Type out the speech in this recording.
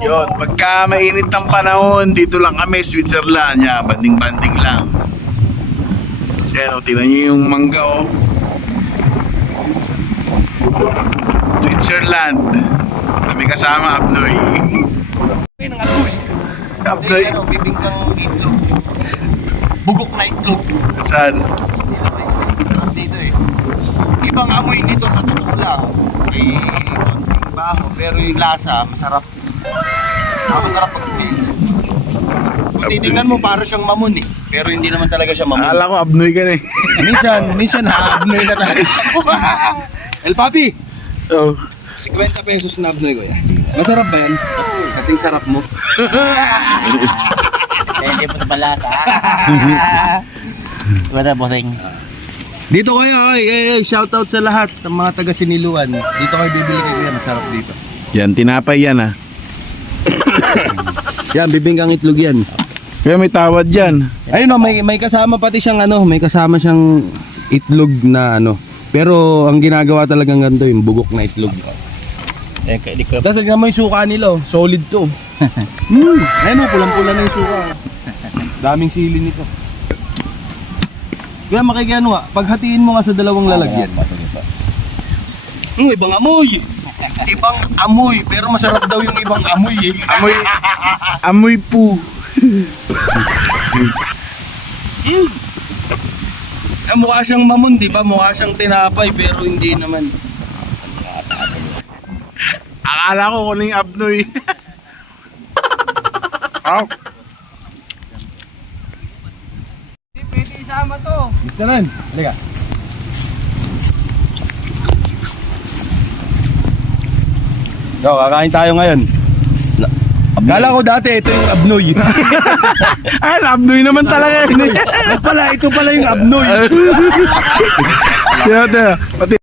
Yun, pagka mainit ang panahon, dito lang kami, Switzerland. Yan, banding-banding lang. Yan, o, tingnan nyo yung mangga, o. Switzerland. Kami kasama, Abnoy. Abnoy. Ano, bibingkang itlog. Bugok na itlog. Saan? Dito eh. Ibang amoy nito sa totoo lang. May konting baho, pero yung lasa, masarap. Masarap pag kung titignan mo, para siyang mamon eh. Pero hindi naman talaga siya mamon. Akala ko, Abnoy ka na eh. Minsan ha-abnoy na talaga. El Papi! Oh. 50 pesos na abnoy ko yan. Masarap ba yan? Kasing sarap mo. Hindi po balata. Wala bossing. Dito kayo, shoutout sa lahat ng mga taga Siniluan. Dito kayo bibili kayo, masarap dito. Yan, tinapay yan, ha. Yan, bibingkang itlog yan. Kaya may tawad dyan. Ayun o, may kasama pati siyang may kasama siyang itlog na Pero ang ginagawa talagang ganito, yung bugok na itlog. Eh, di ko. Tapos mo yung suka nila, solid to. Ayun o, pulang-pula na yung suka. Daming sili nito. Kaya makikiano paghatiin mo nga sa dalawang lalagyan. Ibang amoy! Ibang amoy, pero masarap daw yung ibang amoy eh. Amoy po. Mukha siyang mamon, di ba? Mukha siyang tinapay, pero hindi naman. Akala ko kuning Abnoy. Ow. Pwede isama to. Gusto nun? Halika. Yo, kakain tayo ngayon. Kala ko dati ito yung abnoy. Ay, Abnoy naman talaga yun eh. Ito pala yung abnoy. Pati